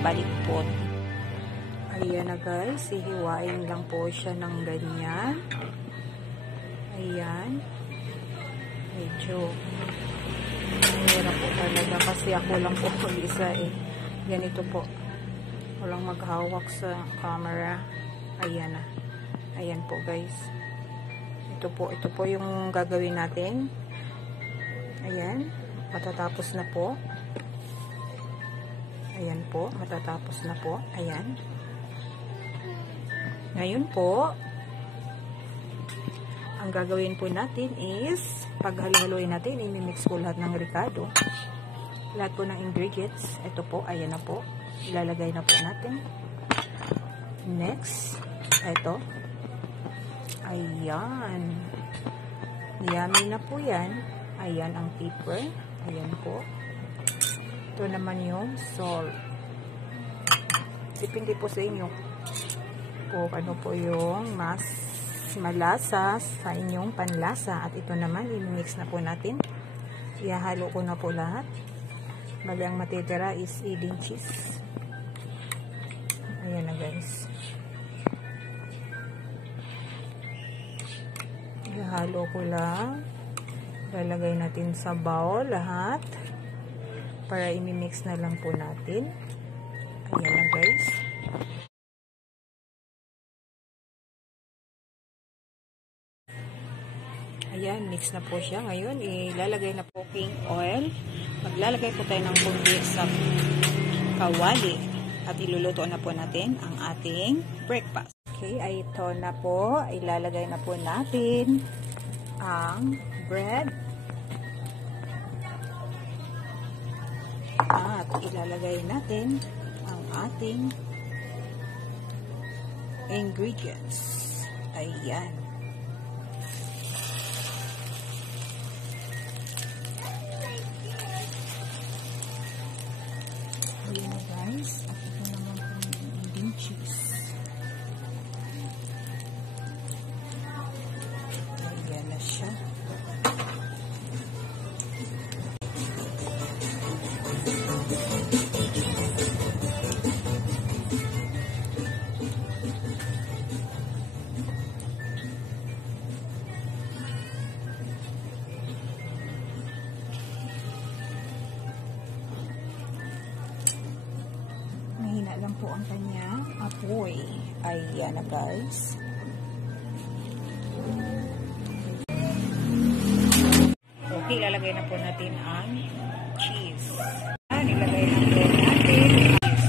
balikpot. Ayan na guys, hihiwain lang po siya ng ganyan. Ayan. Medyo mahirap po talaga kasi ako lang po isa eh. Ganito po. Walang maghawak sa camera. Ayan na. Ayan po guys. Ito po yung gagawin natin. Ayan. Matatapos na po. Ayan po. Matatapos na po. Ayan. Ngayon po, ang gagawin po natin is, paghalo-haloin natin, imimix po lahat ng ricado. Lahat po ng ingredients. Ito po, ayan na po. Ilalagay na po natin. Next, ito. Ayan. Yummy na po yan. Ayan ang pepper. Ayan po. Ito naman yung salt. Depende po sa inyo kung ano po yung mas malasa sa inyong panlasa. At ito naman, i-mix na po natin. Ihahalo ko na po lahat. Bali ang matitira is adding cheese. Ayan na guys. Ihahalo ko lang. Lalagay natin sa bowl lahat. Para i-mix na lang po natin. Ayan na guys. Ayan, mix na po siya. Ngayon, ilalagay na po cooking oil. Maglalagay po tayo ng konti sa kawali. At iluluto na po natin ang ating breakfast. Okay, ay ito na po. Ilalagay na po natin ang bread. At ilalagay natin ang ating ingredients. Ayan. Ayan na guys. At ito naman po yung adding cheese. Ayan na siya. Mahina lang po ang kanyang apoy. Ayan na guys. Okay, ilalagay na po natin ang cheese. Ilalagay na po natin cheese.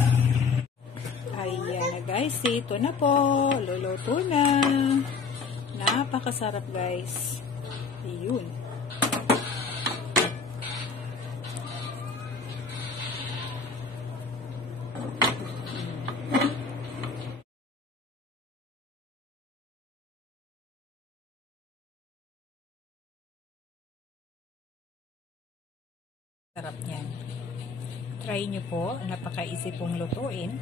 Ayan na guys. Ito na po. Luluto na. Napakasarap guys. Ayun. Sarap niyan. Try nyo po. Napaka-easy pong lutuin.